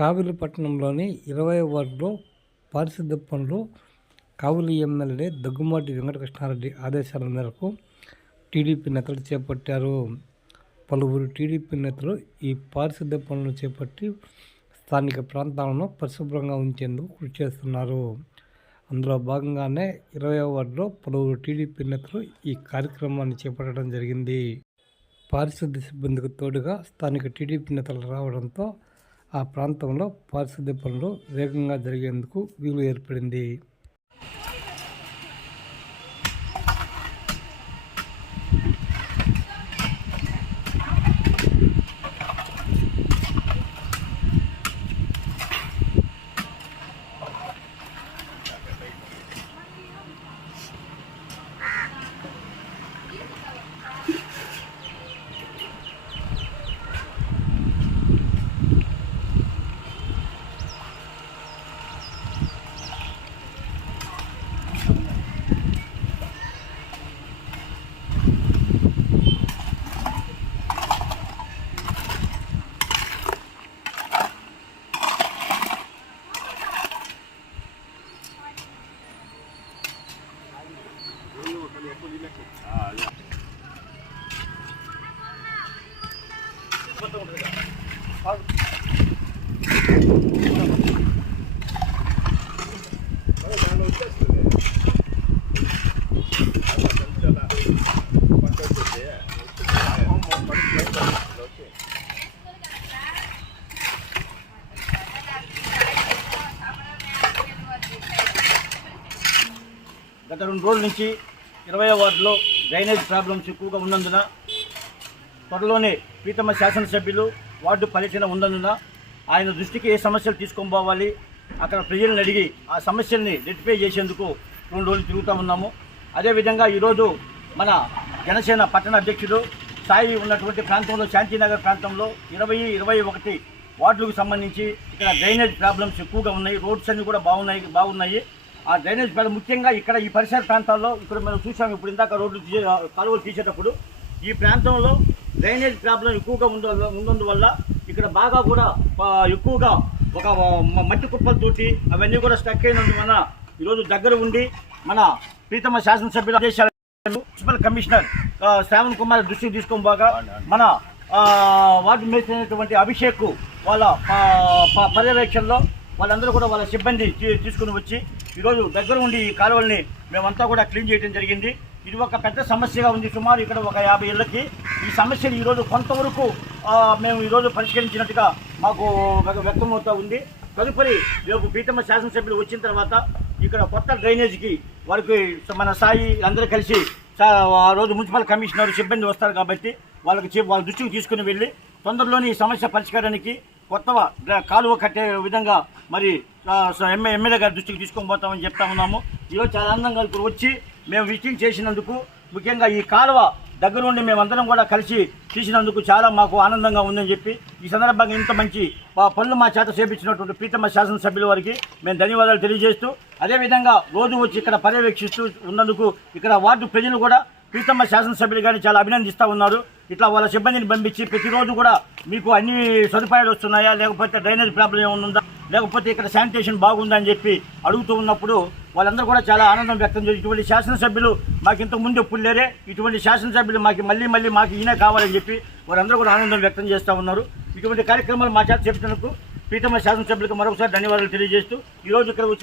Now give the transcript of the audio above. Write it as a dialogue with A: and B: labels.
A: కావిలిపట్నంలోని ఇరవై వార్డులో పారిశుద్ధ పనులు కావలి ఎమ్మెల్యే దగ్గుమాటి వెంకటకృష్ణారెడ్డి ఆదేశాల మేరకు టీడీపీ నేతలు చేపట్టారు. పలువురు టీడీపీ నేతలు ఈ పారిశుద్ధ్య పనులను చేపట్టి స్థానిక ప్రాంతాలను పరిశుభ్రంగా ఉంచేందుకు కృషి చేస్తున్నారు. అందులో భాగంగానే ఇరవై వార్డులో పలువురు టీడీపీ నేతలు ఈ కార్యక్రమాన్ని చేపట్టడం జరిగింది. పారిశుద్ధ్య సిబ్బందికి తోడుగా స్థానిక టీడీపీ నేతలు రావడంతో ఆ ప్రాంతంలో పారిశుద్ధ్య పనులు వేగంగా జరిగేందుకు వీలు ఏర్పడింది.
B: గత రెండు రోజుల నుంచి ఇరవై వార్డులో డ్రైనేజ్ ప్రాబ్లమ్స్ ఎక్కువగా ఉన్నందున త్వరలోనే ప్రీతమ శాసనసభ్యులు వార్డు పర్యటన ఉన్నందున ఆయన దృష్టికి ఏ సమస్యలు తీసుకొని పోవాలి అక్కడ ప్రజలను అడిగి ఆ సమస్యల్ని రెక్టిఫై చేసేందుకు రెండు రోజులు తిరుగుతూ ఉన్నాము. అదేవిధంగా ఈరోజు మన జనసేన పట్టణ అధ్యక్షుడు సాయి ఉన్నటువంటి ప్రాంతంలో శాంతినగర్ ప్రాంతంలో ఇరవై ఇరవై ఒకటి వార్డులకు సంబంధించి ఇక్కడ డ్రైనేజ్ ప్రాబ్లమ్స్ ఎక్కువగా ఉన్నాయి రోడ్స్ అన్నీ కూడా బాగున్నాయి బాగున్నాయి. ఆ డ్రైనేజ్ ప్రాబ్లం ముఖ్యంగా ఇక్కడ ఈ పరిసర ప్రాంతాల్లో ఇక్కడ మనం చూసాము ఇప్పుడు ఇందాక రోడ్లు తీసే కాలువలు తీసేటప్పుడు ఈ ప్రాంతంలో డ్రైనేజ్ ప్రాబ్లం ఎక్కువగా ఉండ ఉన్నందువల్ల ఇక్కడ బాగా కూడా ఎక్కువగా ఒక మట్టి మట్టి కుప్పలతోటి అవన్నీ కూడా స్టక్ అయినందువల్ల ఈరోజు దగ్గర ఉండి మన ప్రీతమ శాసనసభ్యుల ఆదేశాల మున్సిపల్ కమిషనర్ శ్రావణ్ కుమార్ దృష్టికి తీసుకొని బాగా మన వార్డు మేసినటువంటి అభిషేక్ వాళ్ళ ప- పర్యవేక్షణలో వాళ్ళందరూ కూడా వాళ్ళ సిబ్బంది తీసుకుని వచ్చి ఈరోజు దగ్గర ఉండి ఈ కాలువల్ని మేమంతా కూడా క్లీన్ చేయడం జరిగింది. ఇది ఒక పెద్ద సమస్యగా ఉంది. సుమారు ఇక్కడ ఒక యాభై ఏళ్ళకి ఈ సమస్యను ఈరోజు కొంతవరకు మేము ఈరోజు పరిష్కరించినట్టుగా మాకు వ్యక్తమవుతూ ఉంది. తదుపరి రేపు పీతమ్మ శాసనసభ్యులు వచ్చిన తర్వాత ఇక్కడ కొత్త డ్రైనేజీకి వారికి మన సాయి అందరూ కలిసి ఆ రోజు మున్సిపల్ కమిషనర్ సిబ్బంది వస్తారు కాబట్టి వాళ్ళకి వాళ్ళ దృష్టికి తీసుకుని వెళ్ళి తొందరలోని ఈ సమస్య పరిష్కారానికి కొత్త కాలువ కట్టే విధంగా మరి ఎమ్మె ఎమ్మెల్యే గారి దృష్టికి తీసుకొని పోతామని చెప్తా ఉన్నాము. ఈరోజు చాలా ఆనందంగా ఇప్పుడు వచ్చి మేము విజిటింగ్ చేసినందుకు ముఖ్యంగా ఈ కాలువ దగ్గర ఉండి మేమందరం కూడా కలిసి తీసినందుకు చాలా మాకు ఆనందంగా ఉందని చెప్పి ఈ సందర్భంగా ఇంత మంచి పనులు మా చేత చేపించినటువంటి ప్రీతమ్మ శాసనసభ్యుల వారికి మేము ధన్యవాదాలు తెలియజేస్తూ అదేవిధంగా రోజు వచ్చి ఇక్కడ పర్యవేక్షిస్తూ ఉన్నందుకు ఇక్కడ వార్డు ప్రజలు కూడా ప్రీతమ్మ శాసనసభ్యులు గారిని చాలా అభినందిస్తూ ఉన్నారు. ఇట్లా వాళ్ళ సిబ్బందిని పంపించి ప్రతిరోజు కూడా మీకు అన్ని సదుపాయాలు వస్తున్నాయా? లేకపోతే డ్రైనేజ్ ప్రాబ్లం ఏమన్నా ఉందా? లేకపోతే ఇక్కడ శానిటేషన్ బాగుందని చెప్పి అడుగుతూ ఉన్నప్పుడు వాళ్ళందరూ కూడా చాలా ఆనందం వ్యక్తం చేసి ఇటువంటి శాసనసభ్యులు మాకు ఇంతకు ముందు ఎప్పుడు లేరే. ఇటువంటి శాసనసభ్యులు మాకు మళ్ళీ మళ్ళీ మాకు ఈయన కావాలని చెప్పి వారందరూ కూడా ఆనందం వ్యక్తం చేస్తూ ఉన్నారు. ఇటువంటి కార్యక్రమాలు మా చేత చెప్పినందుకు పీఠమ శాసనసభ్యులకు మరొకసారి ధన్యవాదాలు తెలియజేస్తూ ఈరోజు ఇక్కడ